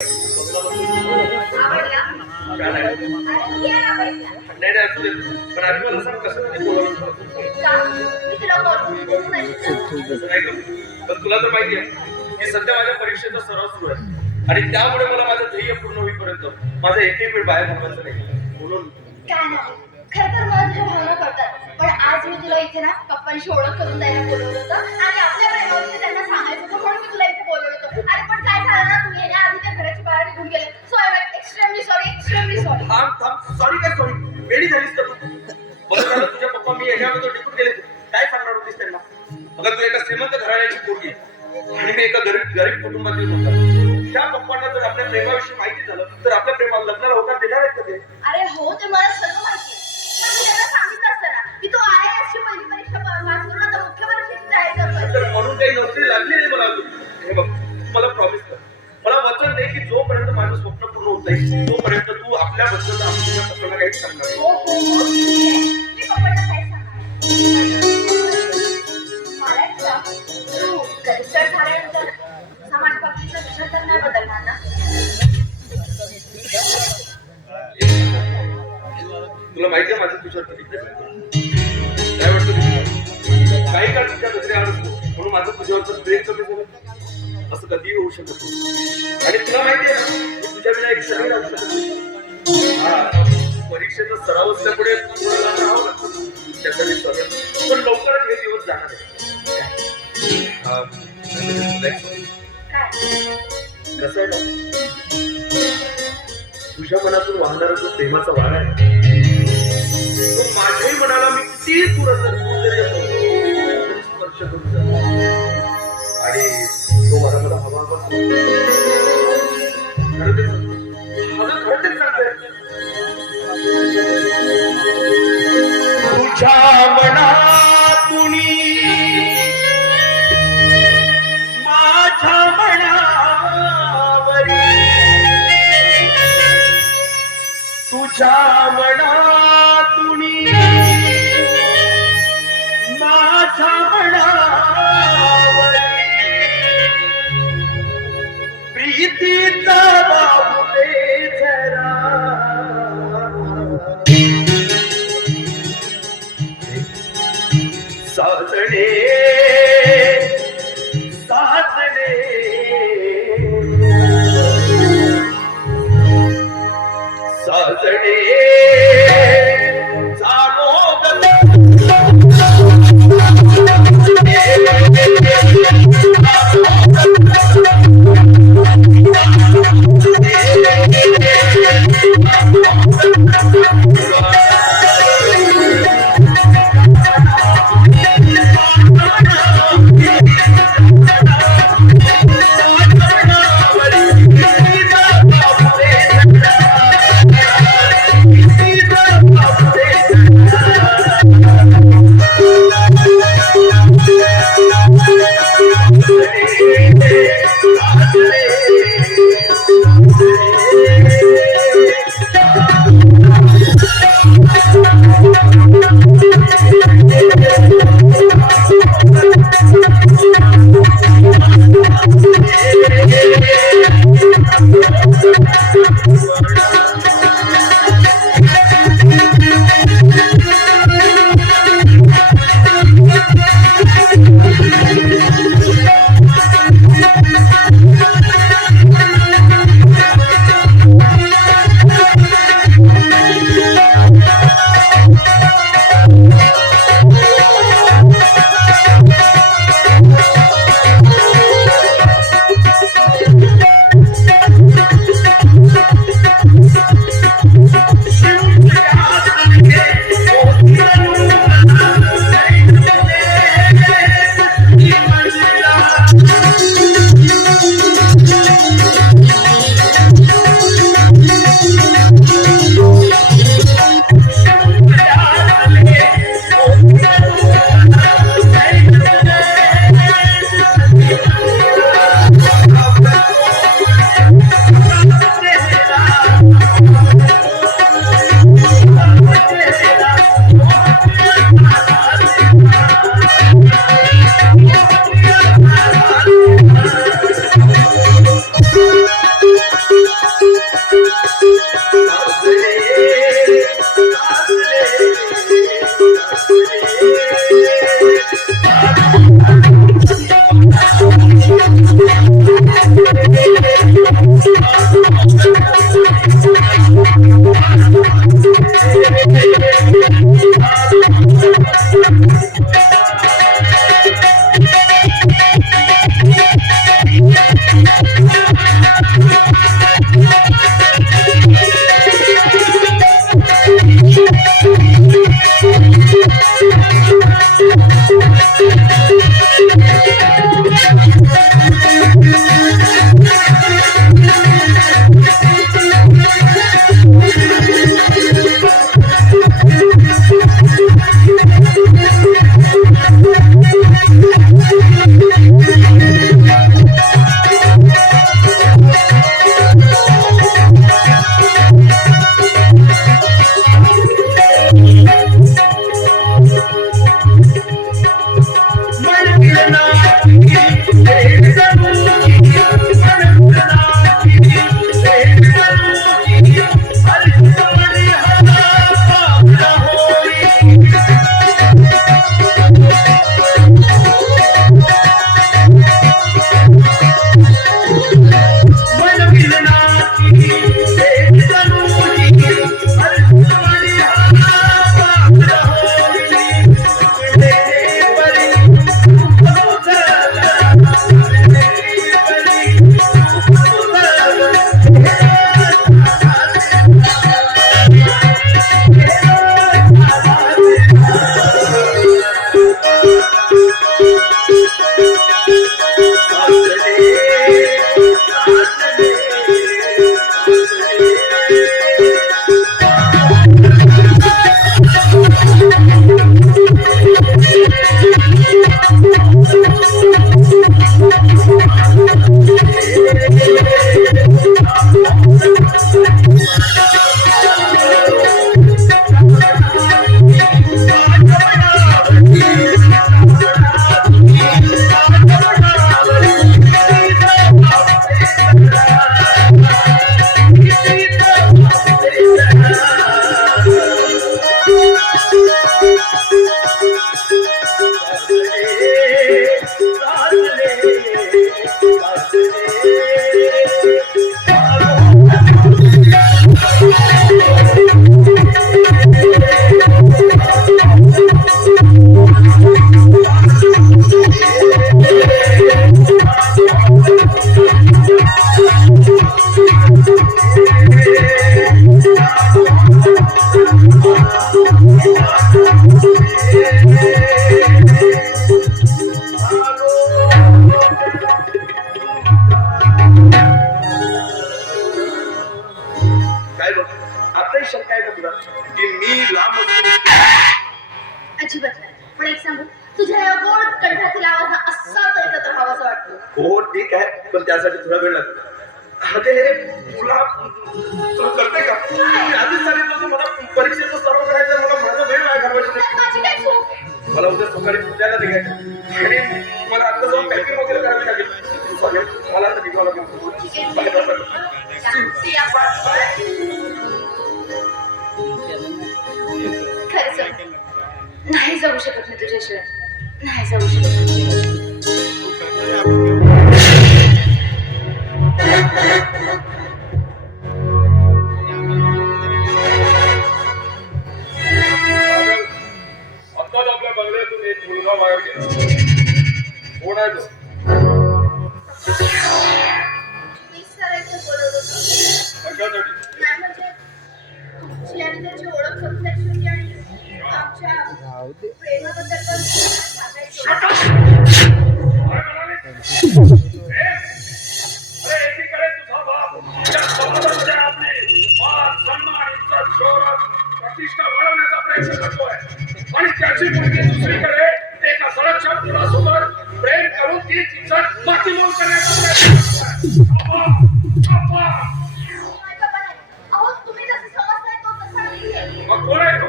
आवडला? छान आहे. अरे घे ना पैसा. नाही नाही असू दे. पण आधी मला सांग कसं ते बोलावलं तुला? का? मी तुला बोलून नाही दिलं. असं नाही करू. पण तुला तर माहिती आहे की सध्या माझ्या परीक्षेचा सराव सुरू आहे आणि त्यामुळे मला माझं ध्येय पूर्ण होईपर्यंत माझा एकही वेळ बाहेर घालवायचा नाही. म्हणून काय नाही. खरं तर मला तुझ्या भावना कळतात. पण आज मी तुला इथे ना पप्पांशी ओळख करून द्यायला बोलवलं होतं आणि आपल्या प्रेमाविषयी त्यांना सांगायचं होतं म्हणून मी तुला इथे बोलवलं होतं. अरे पण काय झालं ना, तू येण्याआधी त्या घराची बाहेर निघून गेले. So I am extremely sorry. थांब थांब. सॉरी काय सॉरी? वेळी झालीस का तू? बरं झालं तुझ्या पप्पा मी येण्याअगोदर निघून गेले. काय सांगणार होतीस त्यांना? बघा तू एका श्रीमंत घराण्याची पोरगी आणि मी एका गरीब कुटुंबातील होता. त्या पप्पांना जर आपल्या प्रेमाविषयी माहिती झालं तर आपल्या प्रेमाला लग्नाला होकार देणार आहेत का ते? अरे हो, ते मला सगळं माहिती आहे. पण मी त्यांना सांगितलं असतं ना की तू IAS ची पहिली परीक्षा पास करून आता मुख्य परीक्षेची तयारी करतोय. तर म्हणून काही नोकरी लागली नाही मला अजून. हे बघ मला प्रॉमिस कर, मला वचन दे की जोपर्यंत माझं स्वप्न पूर्ण होत नाही तोपर्यंत तू आपल्याबद्दल आपल्या पप्पाला काही सांगणार नाही. हो, ठीक आहे. मी पप्पांना काय सांगणार? मला एक सांग, तू रजिस्टर झाल्यानंतर समाज बाबतीचा विचार तर नाही बदलणार ना? तुला माहिती आहे माझं तुझ्यावर किती प्रेम आहे. काय वाटतं तुला? काही काळ तुझ्या नजरे अडकतो म्हणून माझं तुझ्यावरचं प्रेम कमी झालं असं कधीही होऊ शकत नाही. आणि तुला माहिती आहे ना मी तुझ्या विना एक क्षणही राहू शकत नाही. हा, परीक्षेचा सराव असल्यामुळे तुला राहावं लागतं त्यासाठी सगळं. पण लवकरच हे दिवस जाणार आहे. काय? कसं आहे ना, तुझ्या मनातून वाहणारा जो प्रेमाचा वारा आहे ना, तो माझ्याही मनाला मी किती दूर असेल तरी स्पर्श करू शकतो. आणि तो वारा मला हवा तुझ्या मनातून माझ्या मनावरी तुझ्या मनातून माझ्या मनावरी प्रीतीचा बाबू दे जरा साजणे साजणे साजणे चालो अजिबात नाही. पण एक सांगू, तुझ्या या गोड कंठातील आवाज ना असाच ऐकत राहावासा वाटतो. हो ठीक आहे, पण त्यासाठी थोडा वेळ लागतो. अरे तुला करते का? मी आधीच सांगितलं होतं मला परीक्षेचं सर्व करायचं, मला माझा वेळ नाही घालवायचा. त्यात माझी काय चूक? मला उद्या सकाळी पुण्याला निघायचं आणि मला आता जाऊन पॅकिंग वगैरे करावी लागेल. चालेल, मला आता निघावं लागेल. ठीक आहे. See ya. खरंच नाही जाऊ शकत मी तुझ्याशिवाय. नाही जाऊ शकत. आत्ताच आपल्या बंगल्यातून एक मुलगा बाहेर गेला. कोण आहे तो? मी सरायचं बोलत होतो. कशासाठी? नाही म्हणजे तुमची आणि त्याची ओळख करून द्यायची होती आणि आमच्या प्रेमाबद्दल पण सांगायचं. काय म्हणाले? अरे एकीकडे तुझा बाप या समाजामध्ये आपली मान, सन्मान, इज्जत, शोहरत, प्रतिष्ठा वाढवण्याचा प्रयत्न करतोय आणि त्याची मुलगी दुसरीकडे एका संरक्षक मुलासोबत प्रेम करून ती इज्जत मातीमोल करण्याचा प्रयत्न करतोय. अप्पा! नाही बाबा नाही. अहो तुम्ही जसं समजताय तो तसा नाहीये. मग कोण आहे तो?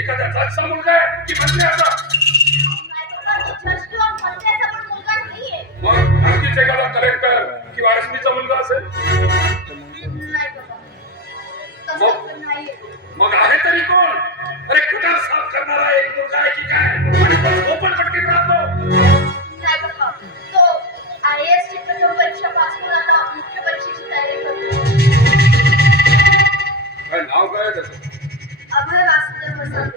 एखाद्या जजचा मुलगा आहे की मंत्र्याचा? नाही बाबा, तो जज किंवा मंत्र्याचा पण मुलगा नाहीये. मग आणखीच एखादा कलेक्टर किंवा एसपीचा मुलगा असेल? नाही बाबा, तसं पण नाहीये. मग आहे तरी कोण? अरे कटार साफ करणारा एक मुलगा आहे की काय? आणि तो ओपन पट्टीत राहतो. नाही बाबा, तो IAS ची प्रथम परीक्षा पास करून आता मुख्य परीक्षेची तयारी करतो. काय नाव काय आहे त्याचं? अभय वासुदेव वसावे.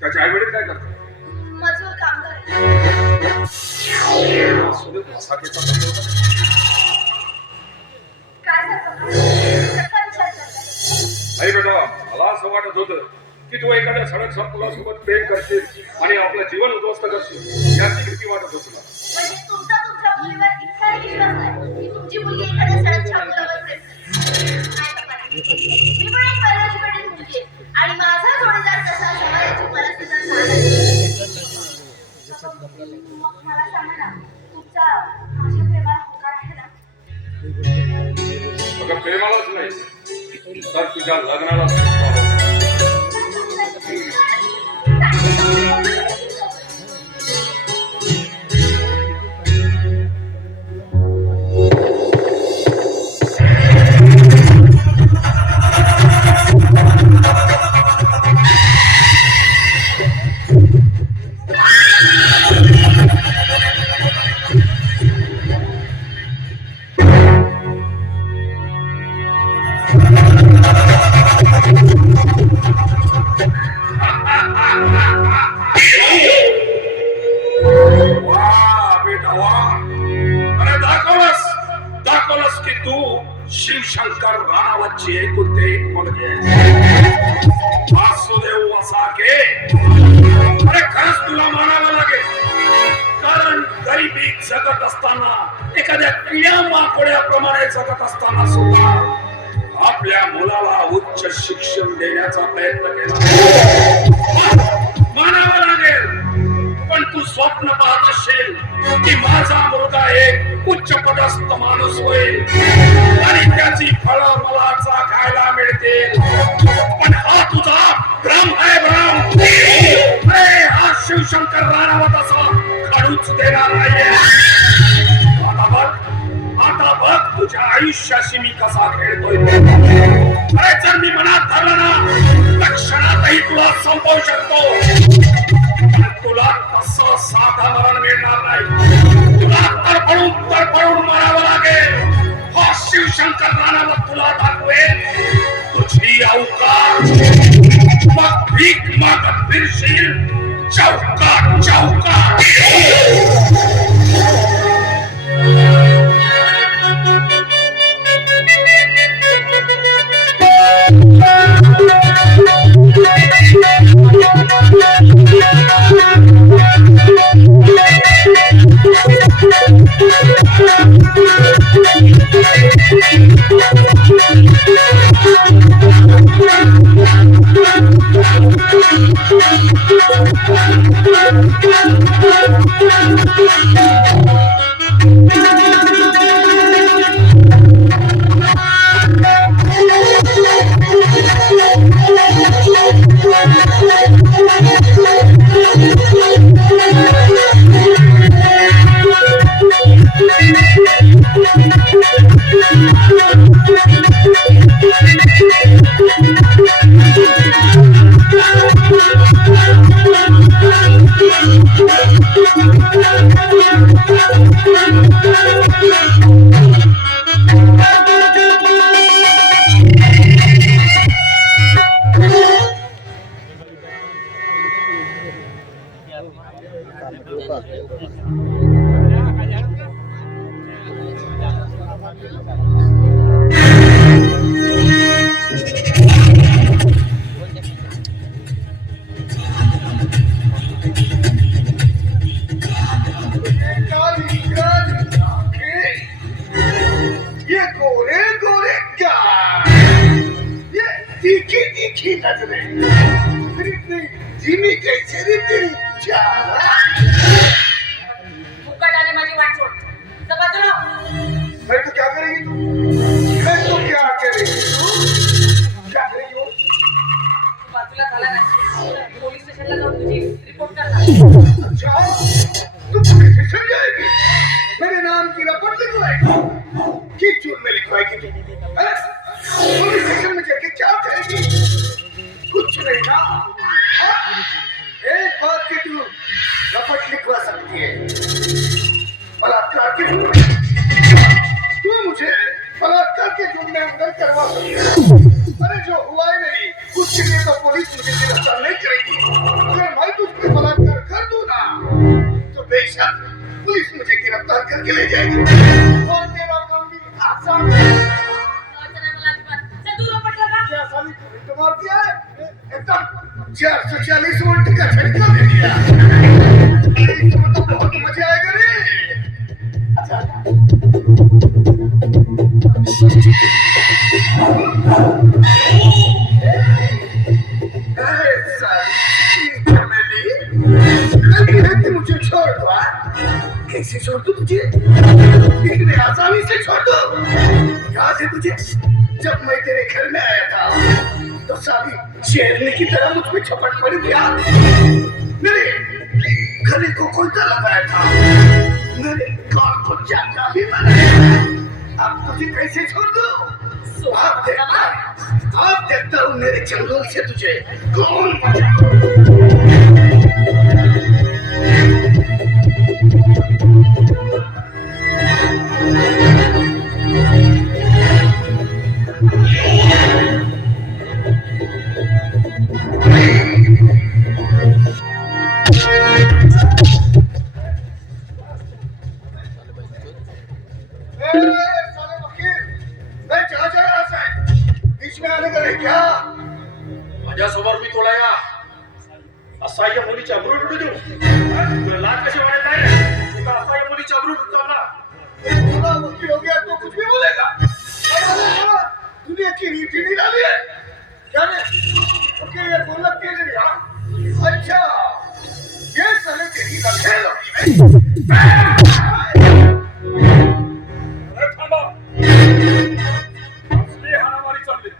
त्याचे आई वडील काय करतात? मजूर कामगार आहे. वासुदेव वसावेचा मुलगा होता. काय झालं बाबा? कसा विचार करताय? नाही बेटा, मला असं वाटत होतं की तू एखाद्या सडक मुलासोबत प्रेम करशील आणि आपलं जीवन उद्ध्वस्त करशील, याची भीती वाटत होती तुला. म्हणजे तुमचा तुमच्या मुलीवर इतका विश्वास नाही की तुमची मुलगी एखाद्या सडकच्या मुलावर प्रेम करते. नाही बाबा नाही. मी पण एक बायोलॉजीकडे मुलगी आहे आणि माझा जोडीदार कसा असावा याची मला सुद्धा सांगायची. मग मला सांगा ना, तुमचा माझ्या प्रेमाला होकार आहे ना? अगं प्रेमालाच नाही तर तुझ्या लग्नाला दाखवलंस की तू शिवशंकर राणावतची एकुलते एक मुलगी आहेस. वासुदेव वसाके, अरे खरंच तुला मानावं लागेल, कारण गरिबीत जगत असताना, एखाद्या किड्या माकोड्याप्रमाणे जगत असताना सुद्धा आपल्या मुलाला उच्च शिक्षण देण्याचा प्रयत्न केला. मानावं लागेल. पण तू स्वप्न पाहत असशील की माझा मुलगा एक उच्च पदस्थ माणूस होईल आणि त्याची फळं मला खायला मिळतील. पण हा तुझा भ्रम आहे, भ्रम. हा शिवशंकर राणावत असा खडूच देणार नाहीये. आता बघ तुझ्या आयुष्याशी मी कसा खेळतोय. अरे जर मी मनात धरलं ना तर क्षणातही तुला संपवू शकतो. तुला तसं साधा मरण मिळणार नाही. तुला तडफडून मारावं लागेल. हा शिवशंकर राणावत तुला दाखवेल तुझी अवकाश. मग भीक मागत फिरशील चौकात चौकात. ये गोरे गोरे क्या ये तीखी तीखी नजरें इतनी धीमी कैसे रे तेरी चाल फुकट आले माझी वाट सोड जा बाजूला मैं तो क्या करेगी तू मैं तो क्या करेगी तू क्या करेगी वो बाजूला झाला नाही पोलीस स्टेशनला जाऊन तुझी रिपोर्ट करणार अच्छा तू पुलिस स्टेशन जाएगी मेरे नाम की रिपोर्ट लिखवाएगी किस चूर में लिखवाएगी तू हैं? पुलिस स्टेशन में जाके क्या कहेगी कुछ नहीं ना हाँ? एक बात की तू रिपोर्ट लिखवा सकती है बलात्कार के जुर्म में तू मुझे बलात्कार के जुर्म में अंदर करवा सकती है अरे जो हुआ ही नहीं उसके लिए तो पुलिस मुझे गिरफ्तार नहीं करेगी अगर मैं तुझ पे बलात्कार कर दूं ना तो बेशक पुलिस मुझे गिरफ्तार करके ले जाएगी और तेरा काम भी आसान है मला अजिबात चल दूर पटलं का क्या साली करंट मार दिया है एकदम 440 वोल्ट का झटका दे दिया इसमें तो बहुत मजा आएगा रे अच्छा अरे साली चमेली कि मुझे छोड़ दो कैसे छोड़ दूं तुझे इतने आसानी से छोड़ दो याद है तुझे जब मैं तेरे घर में आया था तो साली शेरनी की तरह मुझ पे झपट पड़ गया मेरे गले को कोयता लगाया था मेरे कान को चाचा भी बनाया अब तुझे कैसे छोड़ दूं आप देखता हूँ मेरे चंगुल से तुझे कौन बचा साले वकील मैं चला चला रहा है बीच में आने का नहीं क्या माझ्यासमोर मी तुला या असहाय्य मुलीची अब्रू लुटू देऊ तुला लाज कशी वाटत आहे तुला असहाय्य मुलीची अब्रू लुटताना बड़ा वकील हो गया तो कुछ भी बोलेगा दुनिया की रीति नहीं डाली है क्या रे ओके ये बोलना क्यों नहीं रहा अच्छा ये साले तेरी का खेल होगी अरे थांबा असली हाणामारी चालली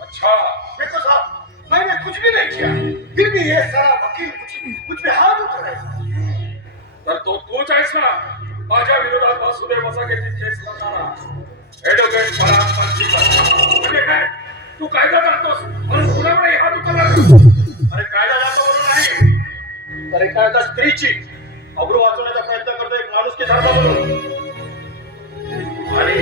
अच्छा देखो साहब मैंने कुछ भी नहीं किया फिर भी ये सारा वकील मुझ पे हाथ उठा रहा है तर तो तूच आहेस ना माझ्या विरोधात वासुदेव वसाकेची केस करणारा ऍडव्होकेट फराज पाचीकर म्हणजे काय तू कायदा जाणतोस म्हणून कुणाकडे हात उचलला अरे कायदा जाणतो म्हणून नाही तर एका एका स्त्रीची अब्रू वाचवण्याचा प्रयत्न करतो एक माणूस की धर्म म्हणून आणि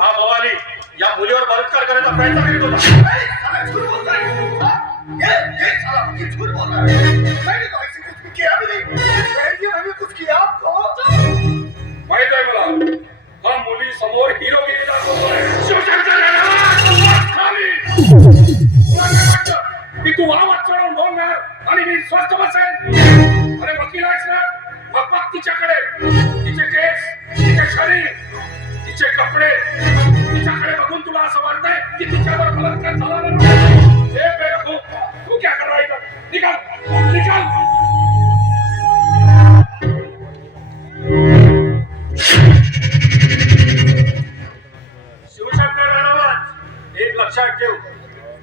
हा भवानी या मुलीवर बलात्कार करण्याचा प्रयत्न करीत होता साला झूठ बोल रहा है हाँ? ये साला वकील झूठ बोल रहा है मैंने तो ऐसे कुछ भी किया भी नहीं बहन जी मैंने कुछ किया आपको माहित आहे मला हा मुली समोर हिरोगिरी दाखवतोय शिवशंकर की तू आवाज चढवून बोलणार आणि मी स्वस्थ बसेल अरे वकील आहेस ना मग बघ तिच्याकडे तिचे केस तिचे शरीर तिचे कपडे तिच्याकडे बघून तुला असं वाटतंय की तिच्यावर बलात्कार झाला नाही हे बेवकूफ तू क्या कर रहा है इधर निकल निकल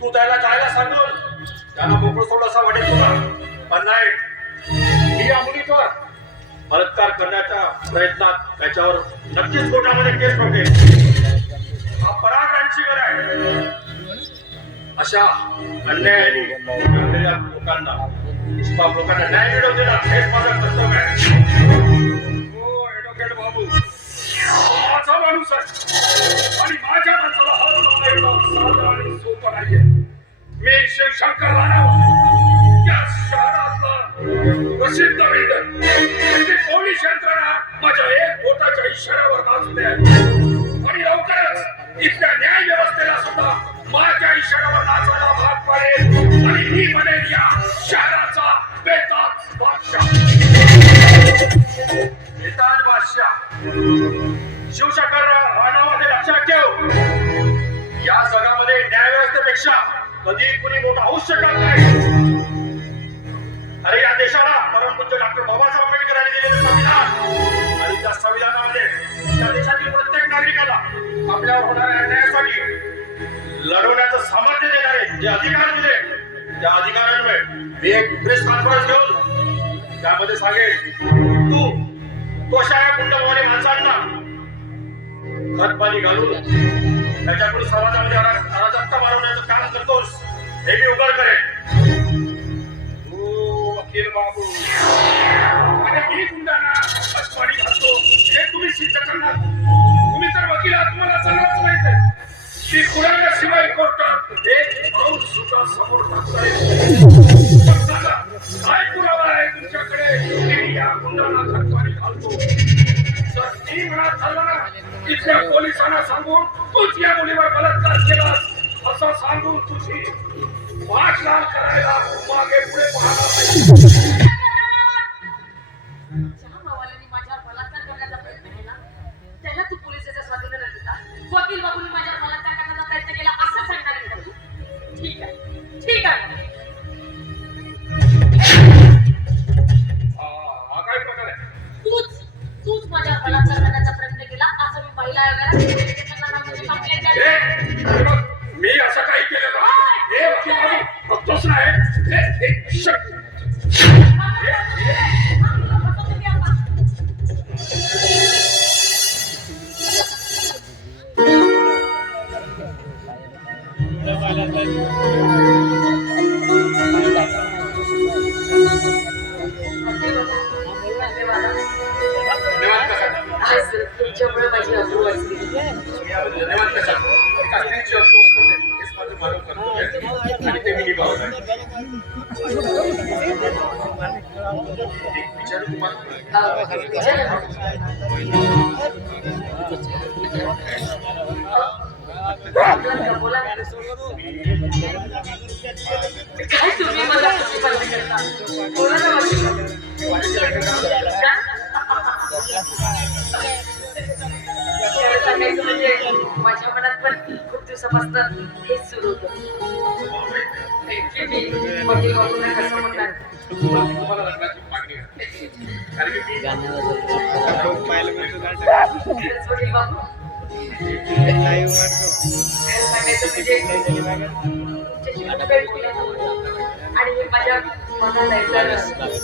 तू त्याला जायला सांगून त्याला मोकळं सोड असं वाटेल तुला, पण नाही. मी या मुलीवर बलात्कार करण्याच्या प्रयत्नात त्याच्यावर नक्कीच कोर्टामध्ये केस ठोकेल. हा पराक्रांची वेळ आहे. अशा अन्यायाने घडलेल्या लोकांना, निष्पाप लोकांना न्याय मिळवून देणं हेच माझं कर्तव्य आहे. हो ॲडव्होकेट बाबू, माझा माणूस आहे आणि माझ्या माणसाला हात लावणं एवढं साधं आणि सोपं नाहीये. मी शिवशंकर राणावत या शहरातला प्रसिद्ध बिल्डर, त्याची पोलीस यंत्रणा माझ्या एक बोटाच्या इशाऱ्यावर नाचते आणि लवकरच इथल्या न्याय व्यवस्थेला सुद्धा माझ्या इशाऱ्यावर नाचायला भाग पडेल आणि मी बनेल या शहराचा बेताज बादशाह. बेताज बादशाह शिवशंकर राणामध्ये लक्षात ठेव, या जगामध्ये न्याय व्यवस्थेपेक्षा कधी कुणी मोठा होऊच शकत नाही. अरे या देशाला परमपूज्य डॉक्टर बाबासाहेब आंबेडकरांनी दिलेलं संविधान आणि त्या संविधानामध्ये त्या देशातील प्रत्येक नागरिकाला आपल्यावर होणाऱ्या अन्यायासाठी लढवण्याचं सामर्थ्य देणारे जे अधिकार दिले, त्या अधिकारांमुळे मी एक प्रेस कॉन्फरन्स घेऊन त्यामध्ये सांगेन तू अशा या गुंडवाणी माणसांना खतपाणी घालून त्याच्याकडून समाजामध्ये अराजकता मारवण्याचं काम करतोस हे मी उघड करेन. वकील बाबू, आणि मी गुंडांना खतपाणी घालतो हे तुम्ही सिद्ध करणार. तुम्ही तर वकील आहात, तुम्हाला चांगलंच माहित आहे की गुन्ह्याशिवाय कोर्टात एक पाऊल सुद्धा समोर टाकता येत नाही. सांगा काय पुरावा आहे तुमच्याकडे की मी या गुंडांना खतपाणी घालतो? जर मी म्हणत झाला ना, इथल्या पोलिसांना सांगून तूच या मुलीवर बलात्कार केलास असं सांगून तुझी पाच लाख करायला मागे पुढे पाहणार. ज्या भावाने माझ्यावर बलात्कार करण्याचा प्रयत्न केला त्याला तू पोलिसाच्या स्वाधीन न देता वकील बाबूंनी माझ्यावर बलात्कार करण्याचा प्रयत्न केला असं सांगणार आहे का तू? ठीक आहे, ठीक आहे. हा काय प्रकार आहे? तूच माझ्यावर बलात्कार करण्याचा प्रयत्न केला असं मी पहिल्या कंप्लेंट केली. मी असं काही केलं का? हे वकील बाबू बघतोच नाही. आज तुमच्यामुळे माझी अब्रू वाचली. धन्यवाद कशा कास्त्रीची असतो हेच माझं मानव करतो आणि ते मी निभावत आहे. विचारू बोला काय तुम्ही मला बंद करता? बोला ना सांगायचं म्हणजे माझ्या मनात पण खूप दिवसापासून हेच सुरू होतं की मी वकील बाबूंना कसं म्हणणार. तुम्हाला लग्नाची मागणी आहे कारण की मी वकील बाबू सांगायचं म्हणजे तुमच्याशी खूप काही बोलायचं होतं आणि हे माझ्या मनात आहे तर बोललेलंच झालं.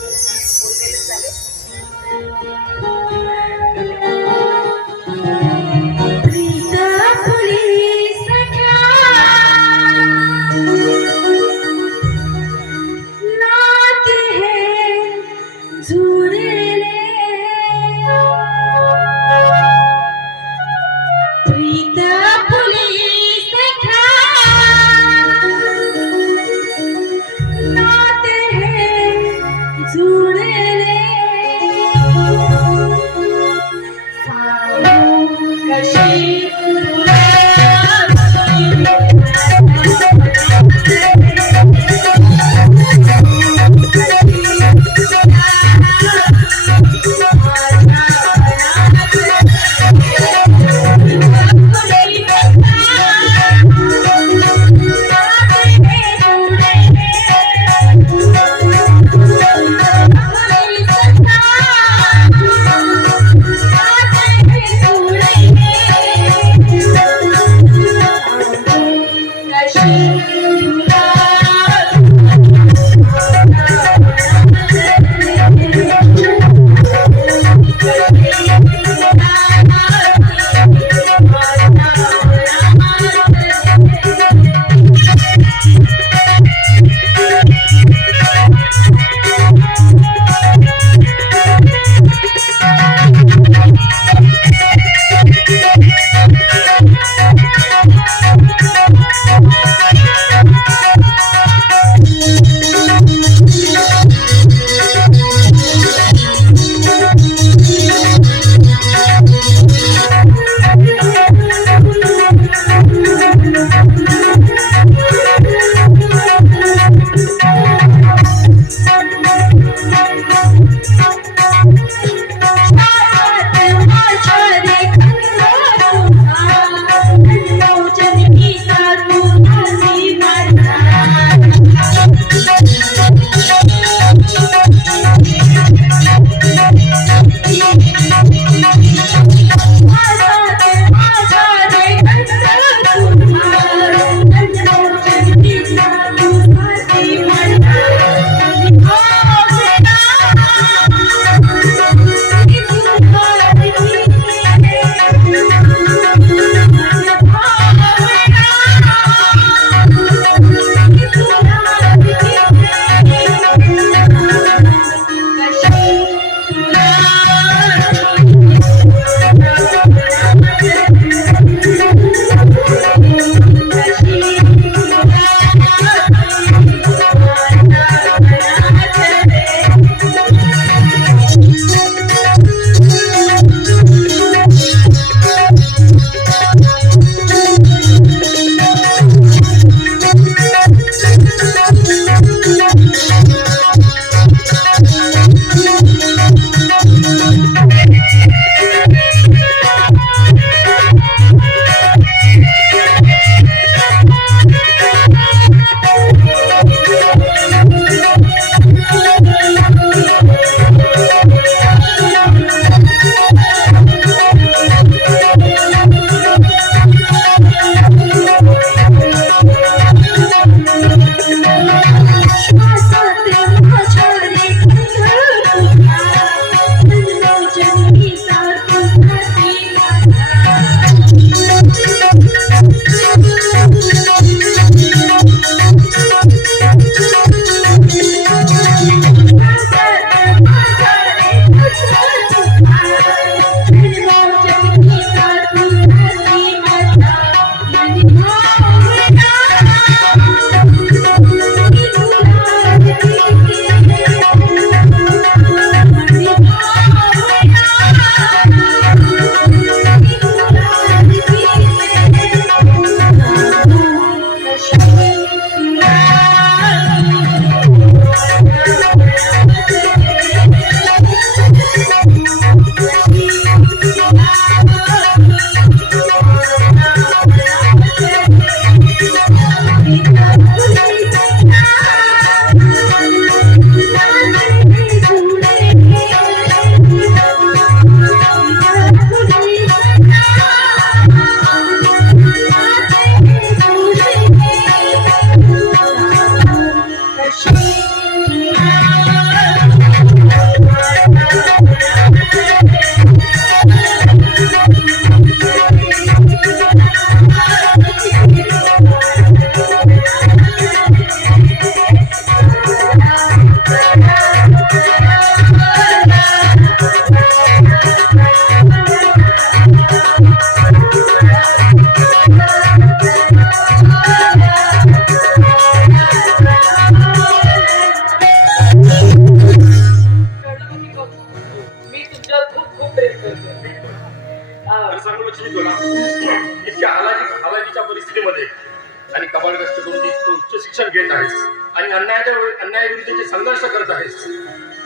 आणि कपाळ कष्ट करून तू उच्च शिक्षण घेत आहेस आणि अन्यायाविरुद्धचे संघर्ष करत आहेस,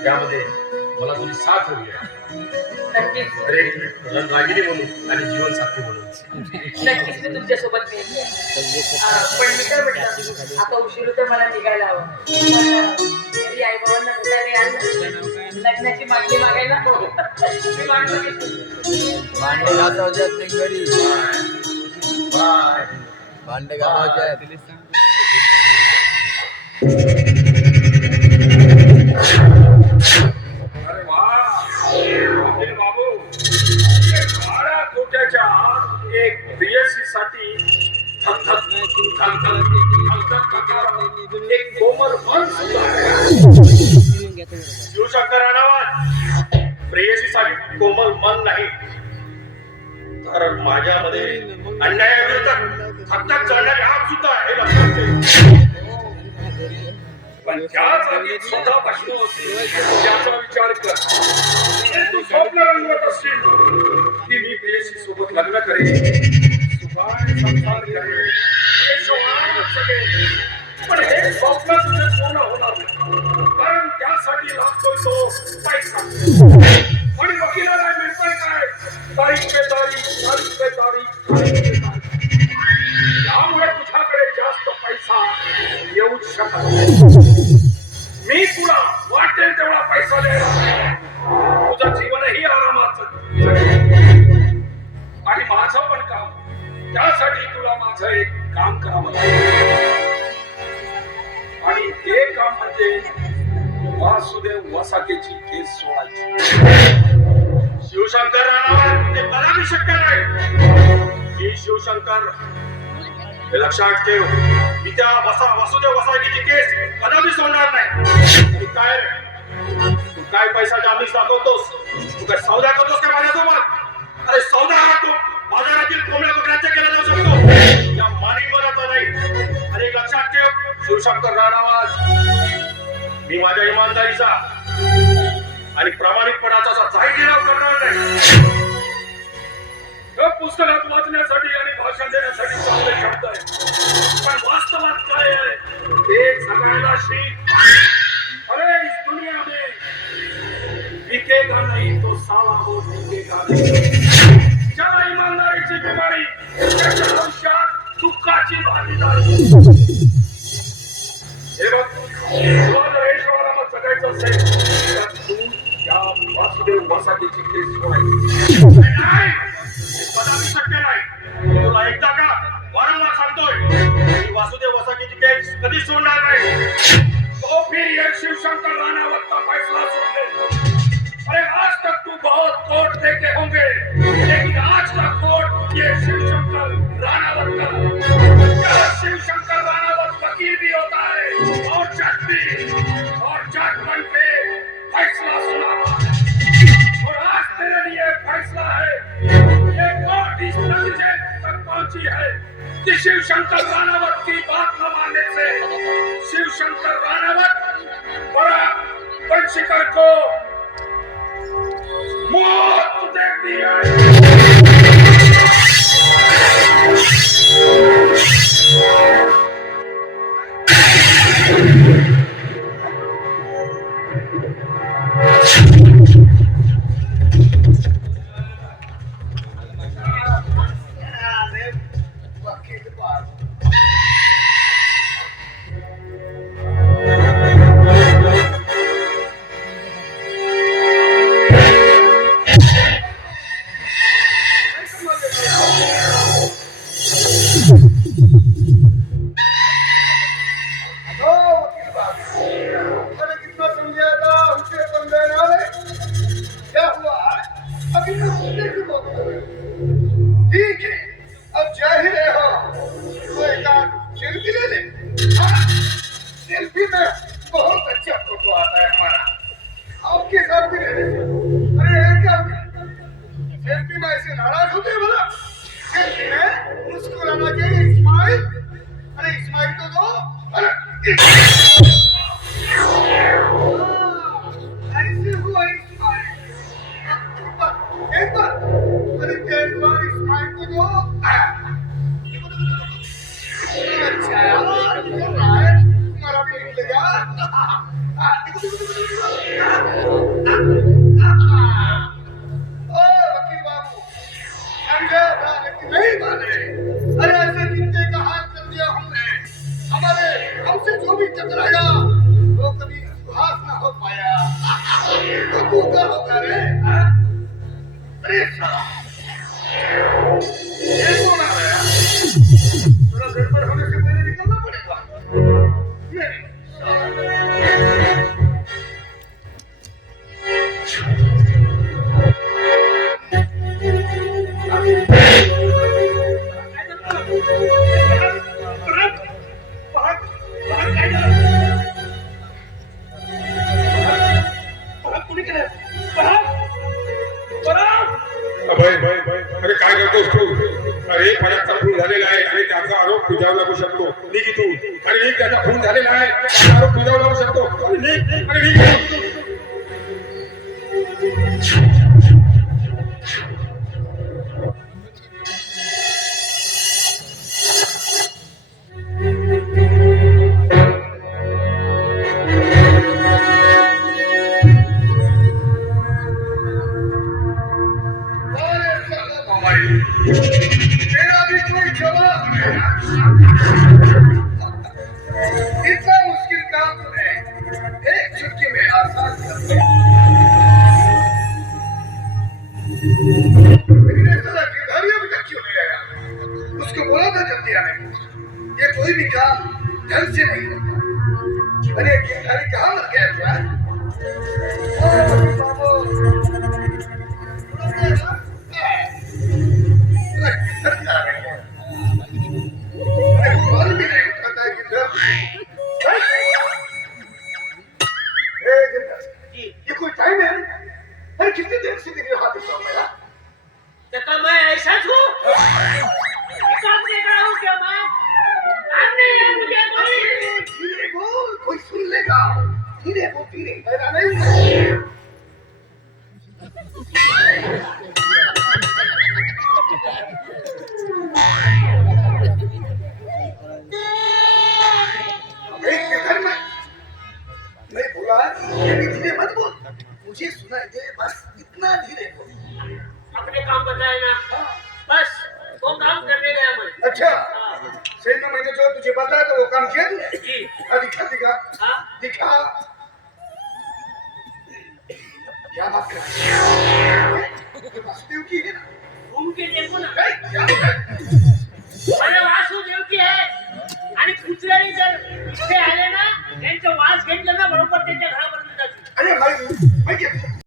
त्यामध्ये मला तुझी साथ हवी आहे. अरे रणरागिणी म्हणून आणि जीवनसाथी म्हणून. नक्कीच मी तुमच्यासोबत नेहमी आहे. पण मी काय म्हटलं, आता उशीर होतं, मला निघायला हवं. पण आई बाबांना भेटायला आलं, लग्नाची मागणी मागायला मी मागणी घेतो. भांडे घासायचे आहेत नाही घरी. बाय. भांडे घासायचे आहेत. अरे वा अनिल बाबू, काळ्या कोट्याच्या आत एक प्रियसी साठी एक कोमल मन सुद्धा आहे. शिवशंकर राणावत, प्रेयसीसाठी कोमल मन नाही कारण माझ्यामध्ये अन्यायाविरुद्ध हक्कात चालणारे हात सुद्धा हे लक्षात ठेव. पण त्याच आधी स्वतः प्रश्न होते त्याचा विचार कर. हे तू स्वप्न रंगवत असशील की मी प्रेयसी सोबत लग्न करेन, सुखाने संसार करेन, हे शोभान सगळे. पण हे स्वप्न तुझे पूर्ण होणार नाही, कारण त्यासाठी लागतोय तो पैसा. आणि वकिलाला मिळतोय काय? तारीख पे तारीख. त्यामुळे तुझ्याकडे जास्त पैसा येऊच शकत नाही. मी तुला वाटेल तेवढा पैसा द्यायला, तुझं जीवनही आरामात आणि माझं पण काम. त्यासाठी तुला माझं एक काम करावं लागेल आणि ते काम म्हणजे वासुदेव वसाकेची केस सोडायची. शिवशंकर राणावर ते कदापि शक्य नाही. ही शिवशंकर हे लक्षात ठेव. मी त्या वासुदेव वसाकेची केस कदापि सोडणार नाही. आणि काय रे, तू काय पैशाचा आमिष दाखवतोस? तू काय सौदा करतोस काय माझ्यासोबत? अरे सौदा हा तू बाजारातील कोंबड्या बकऱ्यांचा केला जाऊ शकतो, या मानिक मनाचा नाही. आणि लक्षात ठेव शिवशंकर राणावर मी माझ्या इमानदारीचा आणि प्रामाणिकपणाचा जाहीर लिलाव करणार नाही. पुस्तकात वाचण्यासाठी आणि भाषण देण्यासाठी चांगले शब्द आहे, पण वास्तवात काय आहे ते सांगायला शिक. अरे इस दुनिया में बिकेगा नहीं तो साला वो बिकेगा नहीं. ज्याला इमानदारीची बिमारी, त्याच्या आयुष्यात दुःखाची भागीदारी. हे बघ, तुला जर ऐशोआरामात जगायचं असेल तर तू या वासुदेव वसाकेची केस सोडायची नाही. कदापि शक्य नाही. तुला एकदा का वारंवार सांगतोय की वासुदेव वसाकेची केस कधी सोडणार नाही. तो फिर ये शिवशंकर राणावत का फैसला सुन ले. अरे आज तक तू बहुत कोर्ट देखे होंगे, लेकिन आज का कोर्ट ये शिवशंकर राणावत का. क्या शिवशंकर राणावत वकील भी होता है और जज भी, और जज बन के फैसला सुनाता है. और आज तेरे लिए फैसला है. ये कोर्ट इस नतीजे तक पहुंची है कि शिवशंकर राणावत की बात न मानने से शिवशंकर राणावत बड़ा वंशिकर को मौत देती है. वकील बाबू ठीक है, अब जा ही रहे हो तो एक सेल्फी ले ले. सेल्फी में बहुत अच्छा फोटो आता है हमारा, आपके साथ भी ले ले. अरे ये क्या सेल्फी में ऐसे नाराज होते हैं बोला? सेल्फी में मुस्कुराना चाहिए, स्माइल. अरे स्माइल तो दो. अरे ऐसे हुआ स्माइल. एक बार अरे एक बार स्माइल को दो. अच्छा तुम्हारा भी निकलेगा. ओ वकील बाबू समझे था लेकिन नहीं माने. अरे ऐसे जिंदगी का हाल कर दिया हमने. हमसे जो भी टकराया वो कभी सुहास ना हो पाया. तो तू क्या होगा रे? अरे ये कौन आ रहा है? थोड़ा गड़बड़ होने से पहले निकलना पड़ेगा. अभय द्यावा लागू शकतो निघ इथून आणि निघ त्याचा खून झालेला आहे त्याचा आरोप द्यावा लागू शकतो आणि निघ आणि निघ अरे साला मोबाइल मेरा भी कोई जवाब नहीं। इतना मुश्किल काम तूने एक चुटकी में आसान कर दिया। लेकिन ये साला गिरधारी अभी तक क्यों नहीं आया? उसको बोला था जल्दी आने को। ये कोई भी काम ढंग से नहीं होता। अरे गिरधारी कहाँ मर गया तू यार? ओ बाबू, ये कोई टाइम है? अरे कितनी देर से तेरे हाथ दिखा मेरा? तो मैं ऐसा हूँ काम देख रहा हूँ क्या मैं काम नहीं है मुझे कोई धीरे बोल, कोई सुन लेगा। धीरे बोल, धीरे, मेरा नहीं। एक घर में मैं बोला धीरे मत बोल, मुझे सुनाई दे, बस इतना धीरे बोल। अपने काम बताए ना बस वो काम करने गया मैं अच्छा, सही में मैंने जो तुझे बताया तो वो काम किया तूने? जी दिखा दिखा हाँ दिखा। क्या बात कर रही है? ये वासुदेव की है ना? घूम के देखो ना ए, क्या बात है? अरे वासुदेव की आहे आणि कुत्र्याने जर इथे आले ना त्यांचा वास घेतला ना बरोबर त्यांच्या घरापर्यंत जातील. अरे मैं क्या